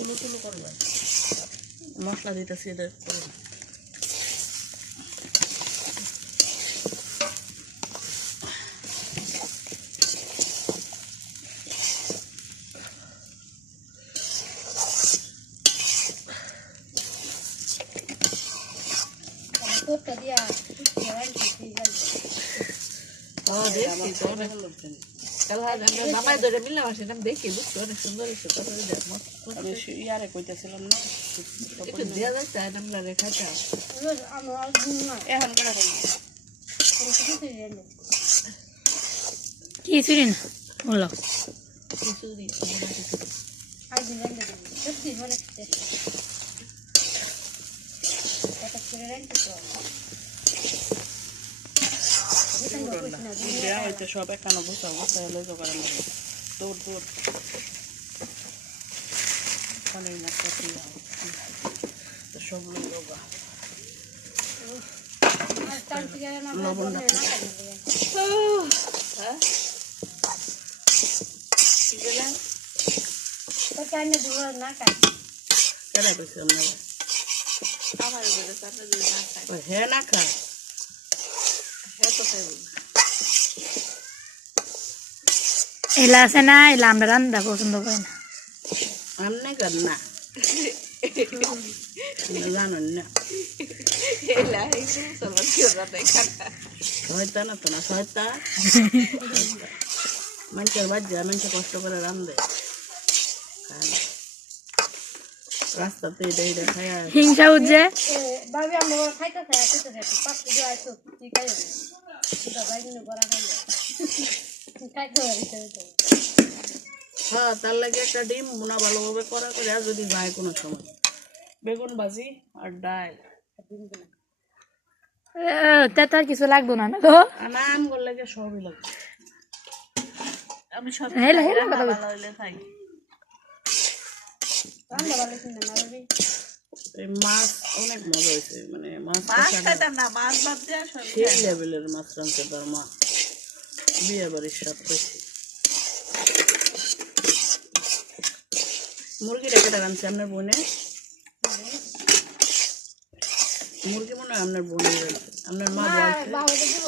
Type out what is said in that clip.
তুলো তুলো করবেন মশলা দিতেছি এটা করবেন ইয়ারে কইতেছিলাম না এখন করে কিছুই না বলো সব একানো বসা বসা হলে জোগাড় লাগে দৌড় দৌড় অনেক সব লোক লবণ হ্যাঁ না খা এলা আছে না এলা আমরা রান্না পছন্দ করি না আমনে কর না জানেন না শয়তান তো না শয়তান মানুষের বাজ্যা মানুষে কষ্ট করে রান্ধে রাস্তাতে এটা এটা খায় হিংসা উঠছে হ্যাঁ তার লাগে একটা ডিম মুনা ভালোভাবে করা করে আর যদি যায় কোনো সময় বেগুন ভাজি আর ডাল তার কিছু লাগতো না গো নাম করলে সবই লাগবে আমি সব ভালো হইলে খাই মাছ অনেক মজা হয়েছে মানে মাছ সেই লেভেলের মাছ রাঁধছে তার মা বিয়ে বাড়ির স্বাদ পেয়েছি মুরগিটা কেটে রাঁধছে আপনার বোনে মুরগি মনে হয় আপনার বোনের আপনার মা বলছে